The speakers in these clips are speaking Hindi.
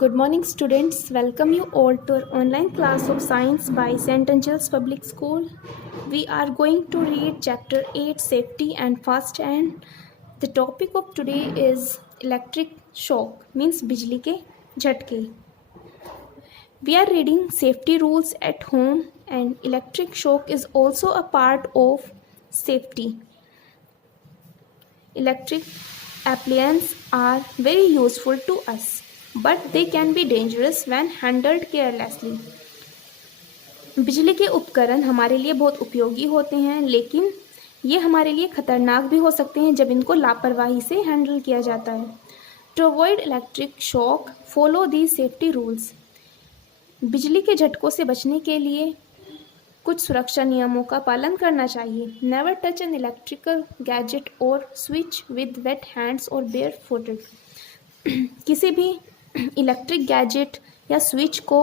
Good morning, students. Welcome you all to our online class of science by St. Angel's Public School. We are going to read chapter 8 Safety and Fast Hand. The topic of today is electric shock, means bijli ke jhatke. We are reading safety rules at home, and electric shock is also a part of safety. Electric appliances are very useful to us, but they can be dangerous when handled carelessly. बिजली के उपकरण हमारे लिए बहुत उपयोगी होते हैं, लेकिन ये हमारे लिए खतरनाक भी हो सकते हैं जब इनको लापरवाही से हैंडल किया जाता है. To avoid electric shock, follow these safety rules. बिजली के झटकों से बचने के लिए कुछ सुरक्षा नियमों का पालन करना चाहिए. Never touch an electrical gadget और स्विच विद वेट हैंड्स और बेयर फुटेड. किसी भी इलेक्ट्रिक गैजेट या स्विच को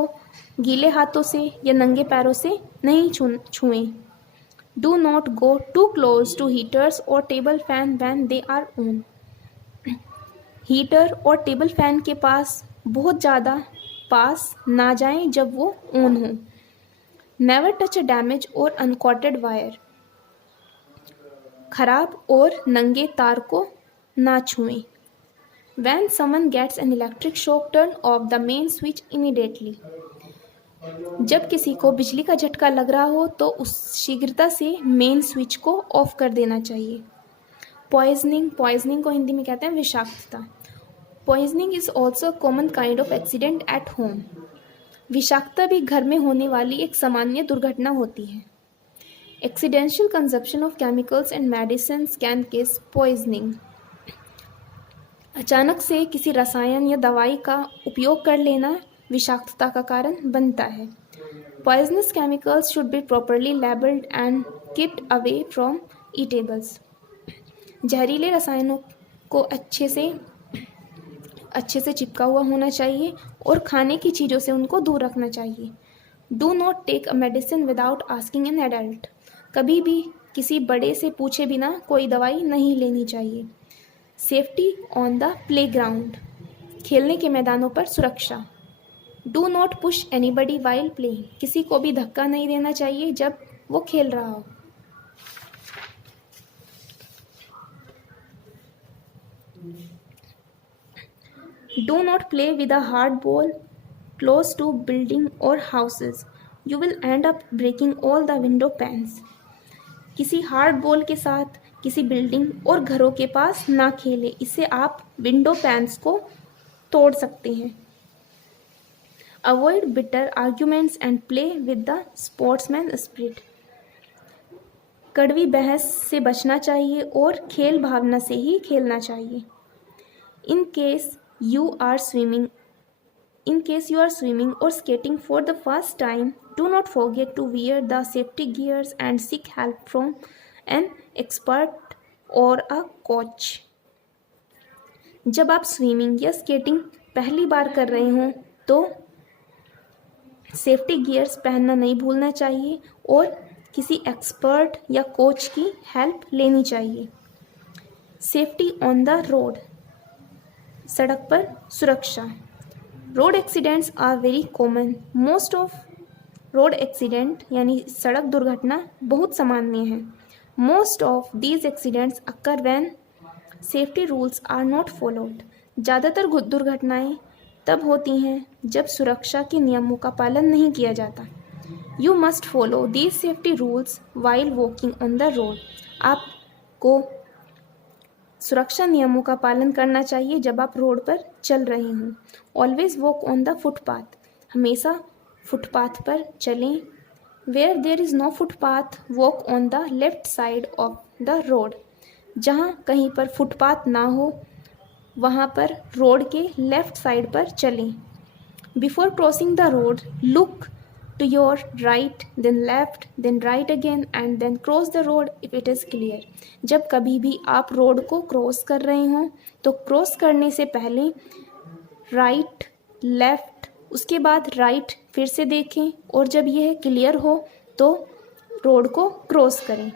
गीले हाथों से या नंगे पैरों से नहीं छुएं. Do not go too close to heaters और table fan when they are on. Heater और टेबल फैन के पास बहुत ज़्यादा पास ना जाएं जब वो ऑन हो. नेवर टच अ डैमेज और अनकॉटेड वायर. खराब और नंगे तार को ना छुएं. When someone gets an electric shock, turn off the main switch immediately. जब किसी को बिजली का झटका लग रहा हो तो उस शीघ्रता से मेन स्विच को ऑफ कर देना चाहिए. पॉइजनिंग को हिंदी में कहते हैं विषाक्तता. Poisoning is also a common kind of accident at home. विषाक्तता भी घर में होने वाली एक सामान्य दुर्घटना होती है. Accidental consumption of chemicals and medicine can cause poisoning. अचानक से किसी रसायन या दवाई का उपयोग कर लेना विषाक्तता का कारण बनता है. Poisonous chemicals should be properly labelled and keeped away from eatables. जहरीले रसायनों को अच्छे से चिपका हुआ होना चाहिए और खाने की चीज़ों से उनको दूर रखना चाहिए. Do not take a medicine without asking an adult. कभी भी किसी बड़े से पूछे बिना कोई दवाई नहीं लेनी चाहिए. Safety on the playground. खेलने के मैदानों पर सुरक्षा. Do not push anybody while playing. किसी को भी धक्का नहीं देना चाहिए जब वो खेल रहा हो. Do not play with a hard ball close to building or houses. You will end up breaking all the window panes. किसी हार्ड बॉल के साथ किसी बिल्डिंग और घरों के पास ना खेलें, इससे आप विंडो पैन्स को तोड़ सकते हैं. Avoid bitter arguments and play with the sportsman spirit. कड़वी बहस से बचना चाहिए और खेल भावना से ही खेलना चाहिए. In case you are swimming or skating for the first time, do not forget to wear the safety gears and seek help from an expert or a coach. जब आप स्विमिंग या स्केटिंग पहली बार कर रहे हों तो सेफ्टी गियर्स पहनना नहीं भूलना चाहिए और किसी एक्सपर्ट या कोच की हेल्प लेनी चाहिए. Safety on the road. सड़क पर सुरक्षा. Road accidents are very common. Most of road accident यानी सड़क दुर्घटना बहुत सामान्य है. Most of these accidents occur when safety rules are not followed. ज़्यादातर दुर्घटनाएं तब होती हैं जब सुरक्षा के नियमों का पालन नहीं किया जाता. You must follow these safety rules while walking on the road. आपको सुरक्षा नियमों का पालन करना चाहिए जब आप रोड पर चल रहे हों. Always walk on the footpath. हमेशा फुटपाथ पर चलें. Where there is no footpath, walk on the left side of the road. जहाँ कहीं पर फुटपाथ ना हो वहाँ पर रोड के लेफ्ट साइड पर चलें. Before crossing the road, look to your right, then left, then right again and then cross the road if it is clear. जब कभी भी आप रोड को क्रॉस कर रहे हों तो क्रॉस करने से पहले राइट, लेफ्ट, उसके बाद राइट फिर से देखें और जब यह क्लियर हो तो रोड को क्रॉस करें.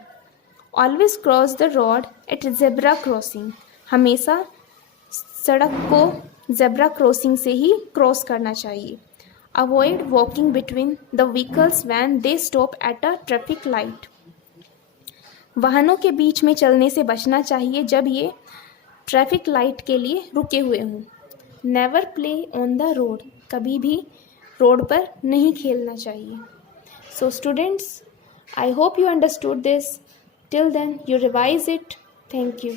Always cross the road at zebra crossing. हमेशा सड़क को जेब्रा क्रॉसिंग से ही क्रॉस करना चाहिए। Avoid walking between the vehicles when they stop at a traffic light. वाहनों के बीच में चलने से बचना चाहिए जब ये ट्रैफिक लाइट के लिए रुके हुए हों। Never play on the road, कभी भी रोड पर नहीं खेलना चाहिए। So students, I hope you understood this. Till then, you revise it. Thank you.